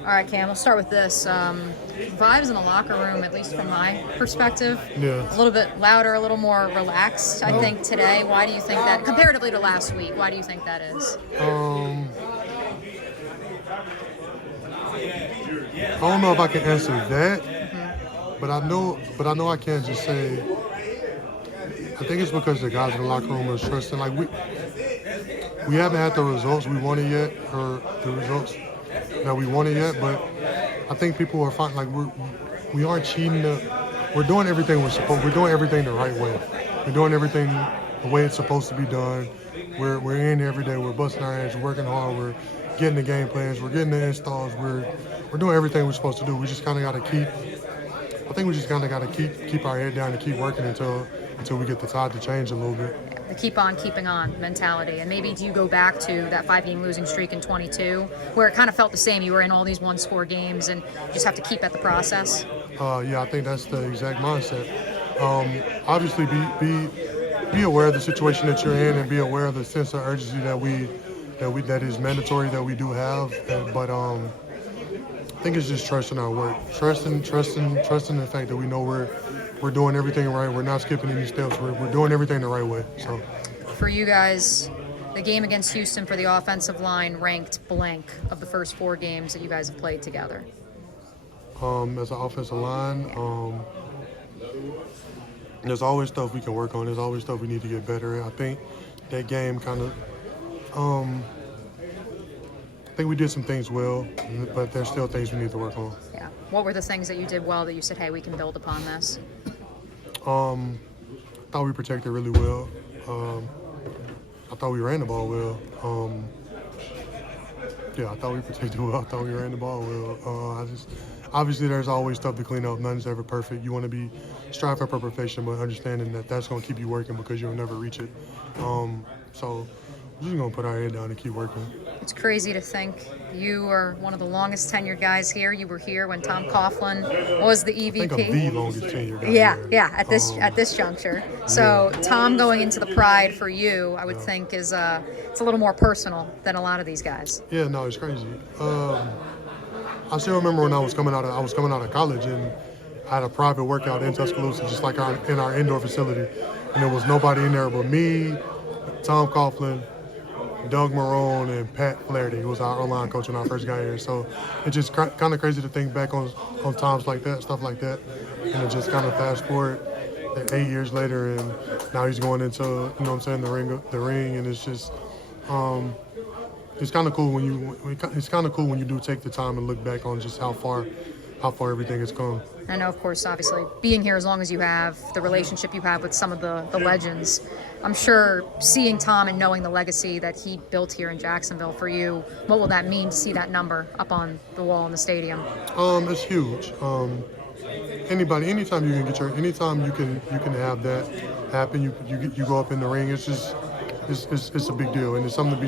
All right, Cam, we'll start with this. Vibes in the locker room, at least from my perspective, Yeah. a little bit louder, a little more relaxed, I think, today. Why do you think that, comparatively to last week, why do you think that is? I don't know if I can answer that, but I know I can't just say. I think it's because the guys in the locker room are trusting. Like we haven't had the results we wanted yet, or the results that we wanted yet. But I think people are fine. Like we aren't cheating. We're doing everything we're supposed. We're doing everything the right way. We're doing everything the way it's supposed to be done. We're in every day. We're busting our ass. We're working hard. We're getting the game plans. We're getting the installs. We're doing everything we're supposed to do. We just kind of got to keep. I think we just kind of got to keep our head down and keep working until we get the tide to change a little bit. The keep on keeping on mentality. And maybe do you go back to that 5-game losing streak in 22, where it kind of felt the same? You were in all these one-score games and you just have to keep at the process? Yeah, I think that's the exact mindset. Obviously, be aware of the situation that you're in and be aware of the sense of urgency that is mandatory that we do have. But I think it's just trusting our work, trusting the fact that we know we're doing everything right. We're not skipping any steps. We're doing everything the right way. So, for you guys, the game against Houston for the offensive line ranked blank of the first 4 games that you guys have played together. as an offensive line, there's always stuff we can work on. There's always stuff we need to get better at. I think that game kind of, I think we did some things well, but there's still things we need to work on. Yeah. What were the things that you did well that you said, hey, we can build upon this? I thought we protected really well. I thought we ran the ball well. I thought we protected well. I thought we ran the ball well. Obviously, there's always stuff to clean up. None's ever perfect. You want to be striving for perfection, but understanding that that's going to keep you working because you'll never reach it. So we're just going to put our head down and keep working. It's crazy to think you are one of the longest tenured guys here. You were here when Tom Coughlin was the EVP. I think I'm the longest tenured guy Yeah, here. yeah, at this juncture. So Tom going into the pride for you, I would think is it's a little more personal than a lot of these guys. Yeah, no, it's crazy. I still remember when I was coming out of college and I had a private workout in Tuscaloosa, just like in our indoor facility, and there was nobody in there but me, Tom Coughlin, Doug Marone, and Pat Flaherty, who was our O-line coach when I first got here. So it's just kind of crazy to think back on times like that, stuff like that, and it just kind of fast forward 8 years later, and now he's going into, the ring, and it's just, it's kind of cool when you do take the time and look back on just how far everything has come. I know, of course, obviously, being here as long as you have, the relationship you have with some of the legends, I'm sure seeing Tom and knowing the legacy that he built here in Jacksonville for you, what will that mean to see that number up on the wall in the stadium? It's huge. Anytime you can have that happen, you go up in the ring. It's just it's a big deal, and it's something to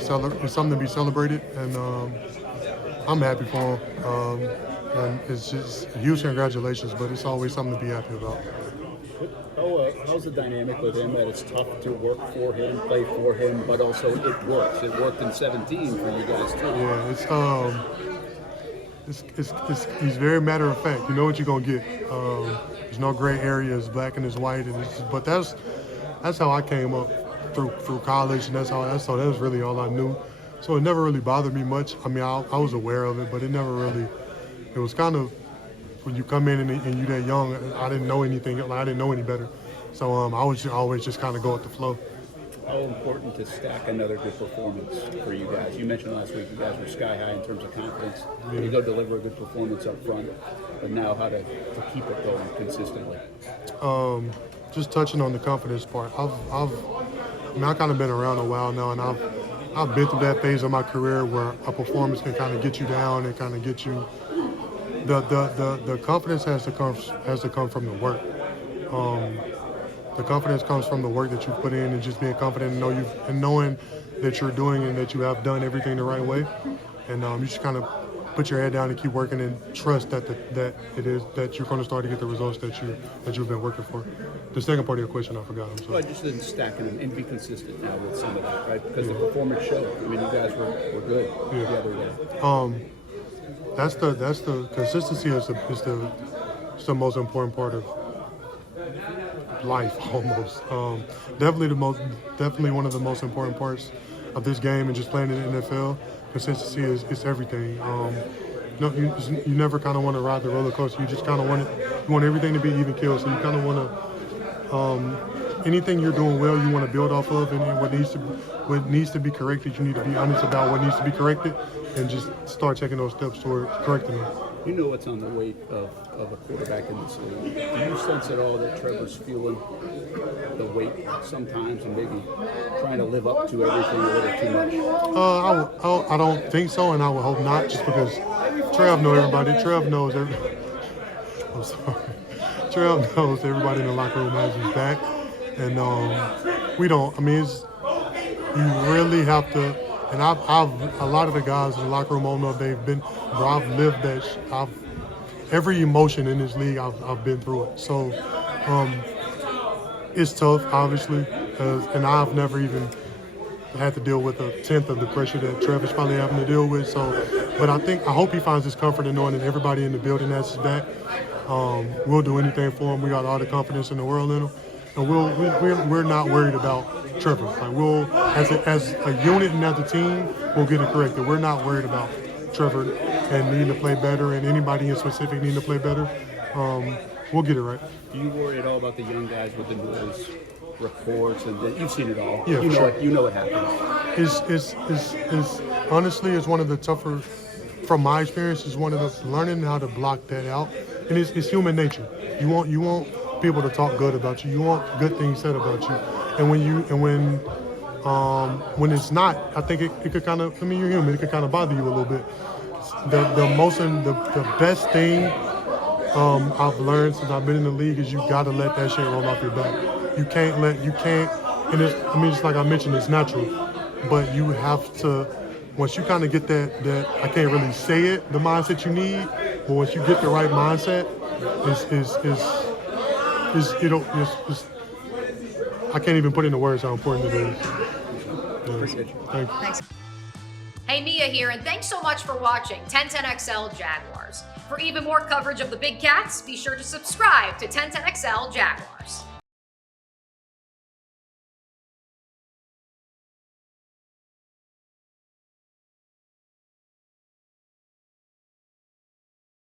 be celebrated, and I'm happy for him. And it's just huge congratulations, but it's always something to be happy about. How's the dynamic with him that it's tough to work for him, play for him, but also it works? It worked in 17 for you guys too. Yeah, he's very matter of fact. You know what you're gonna get. There's no gray areas, black and it's white, but that's how I came up through college, and that's that was really all I knew. So it never really bothered me much. I mean, I was aware of it, but it never really. It was kind of when you come in and you're that young. I didn't know anything. I didn't know any better. So I was always just kind of go with the flow. How important to stack another good performance for you guys? You mentioned last week you guys were sky high in terms of confidence. Yeah. You go deliver a good performance up front, but now how to keep it going consistently. Just touching on the confidence part. I've kind of been around a while now, and I've been through that phase of my career where a performance can kind of get you down and kind of get you. The confidence has to come from the work. The confidence comes from the work that you put in and just being confident and knowing that you're doing and that you have done everything the right way. And you just kind of put your head down and keep working and trust that you're going to start to get the results that you've been working for. The second part of your question, I forgot. I'm sorry. Well, I just didn't stack it and be consistent now with some of that, right? Because the performance showed. I mean, you guys were good the other day. that's the consistency is the most important part of life almost. Definitely one of the most important parts of this game and just playing in the NFL. Consistency is everything. No, you never kind of want to ride the roller coaster. You just kind of want everything to be even keel. So you kind of want to anything you're doing well, you want to build off of, and what needs to be corrected, you need to be honest about what needs to be corrected, and just start taking those steps toward correcting it. You know what's on the weight of a quarterback in this league. Do you sense at all that Trevor's feeling the weight sometimes and maybe trying to live up to everything a little too much? I don't think so, and I would hope not, just because Trev knows everybody. Trev knows everybody. I'm sorry. Trev knows everybody in the locker room has his back, and we don't. I mean, you really have to. And I've a lot of the guys in the locker room, I don't know if they've been, but I've lived that. Every emotion in this league, I've been through it. So it's tough, obviously, and I've never even had to deal with a tenth of the pressure that Trevor's probably having to deal with. So, but I hope he finds his comfort in knowing that everybody in the building has his back. We'll do anything for him. We got all the confidence in the world in him, and we're not worried about Trevor. Like we'll, as a unit and as a team, we'll get it corrected. We're not worried about Trevor and needing to play better, and anybody in specific needing to play better. We'll get it right. Do you worry at all about the young guys with the noise reports and you've seen it all? Yeah, You know it happens. It's honestly, it's one of the tougher, from my experience, is one of the learning how to block that out, and it's human nature. You want people to talk good about you. You want good things said about you. And when it's not, I think it could kind of, I mean, you're human, it could kind of bother you a little bit. The best thing I've learned since I've been in the league is you got to let that shit roll off your back. You can't, and it's like I mentioned, it's natural, but you have to, once you kind of get that, I can't really say it, the mindset you need, but once you get the right mindset, I can't even put into words how important it is. Appreciate you. Thank you. Thanks. Hey, Mia here, and thanks so much for watching 1010XL Jaguars. For even more coverage of the Big Cats, be sure to subscribe to 1010XL Jaguars.